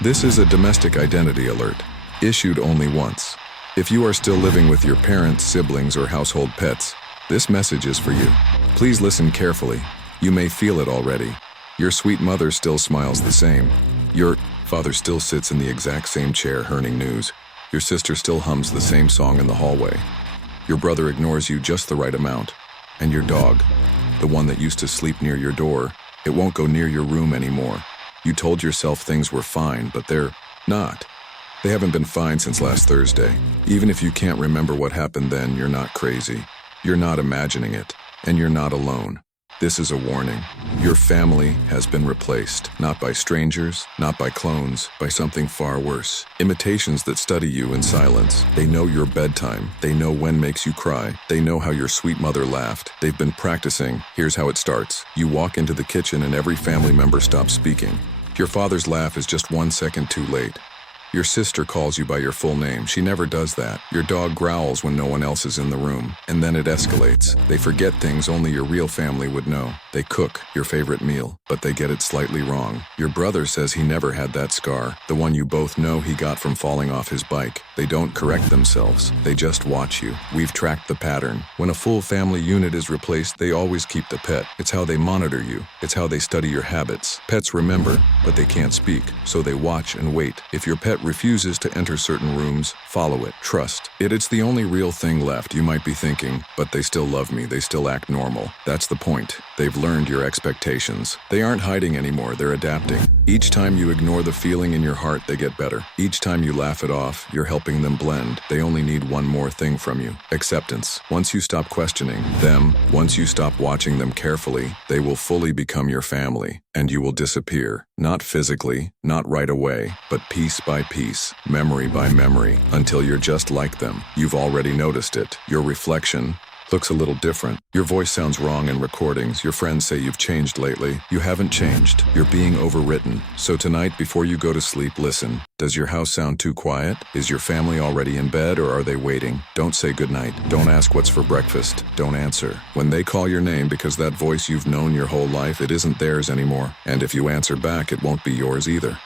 This is a domestic identity alert, issued only once. If you are still living with your parents, siblings, or household pets, this message is for you. Please listen carefully. You may feel it already. Your sweet mother still smiles the same. Your father still sits in the exact same chair herning news. Your sister still hums the same song in the hallway. Your brother ignores you just the right amount. And your dog, the one that used to sleep near your door, it won't go near your room anymore. You told yourself things were fine, but they're not. They haven't been fine since last Thursday. Even if you can't remember what happened then, you're not crazy. You're not imagining it, and you're not alone. This is a warning. Your family has been replaced, not by strangers, not by clones, by something far worse. Imitations that study you in silence. They know your bedtime. They know when makes you cry. They know how your sweet mother laughed. They've been practicing. Here's how it starts. You walk into the kitchen and every family member stops speaking. Your father's laugh is just 1 second too late. Your sister calls you by your full name. She never does that. Your dog growls when no one else is in the room. And then it escalates. They forget things only your real family would know. They cook your favorite meal, but they get it slightly wrong. Your brother says he never had that scar, the one you both know he got from falling off his bike. They don't correct themselves. They just watch you. We've tracked the pattern. When a full family unit is replaced, they always keep the pet. It's how they monitor you. It's how they study your habits. Pets remember, but they can't speak, so they watch and wait. If your pet refuses to enter certain rooms, follow it. Trust it. It's the only real thing left. You might be thinking, but they still love me. They still act normal. That's the point. They've learned your expectations. They aren't hiding anymore. They're adapting. Each time you ignore the feeling in your heart, they get better. Each time you laugh it off, you're helping them blend. They only need one more thing from you. Acceptance. Once you stop questioning them, once you stop watching them carefully, they will fully become your family, and you will disappear. Not physically, not right away, but piece by piece, memory by memory, until you're just like them. You've already noticed it. Your reflection looks a little different. Your voice sounds wrong in recordings. Your friends say you've changed lately. You haven't changed. You're being overwritten. So tonight, before you go to sleep, listen. Does your house sound too quiet? Is your family already in bed, or are they waiting? Don't say goodnight. Don't ask what's for breakfast. Don't answer. When they call your name, because that voice you've known your whole life, it isn't theirs anymore. And if you answer back, it won't be yours either.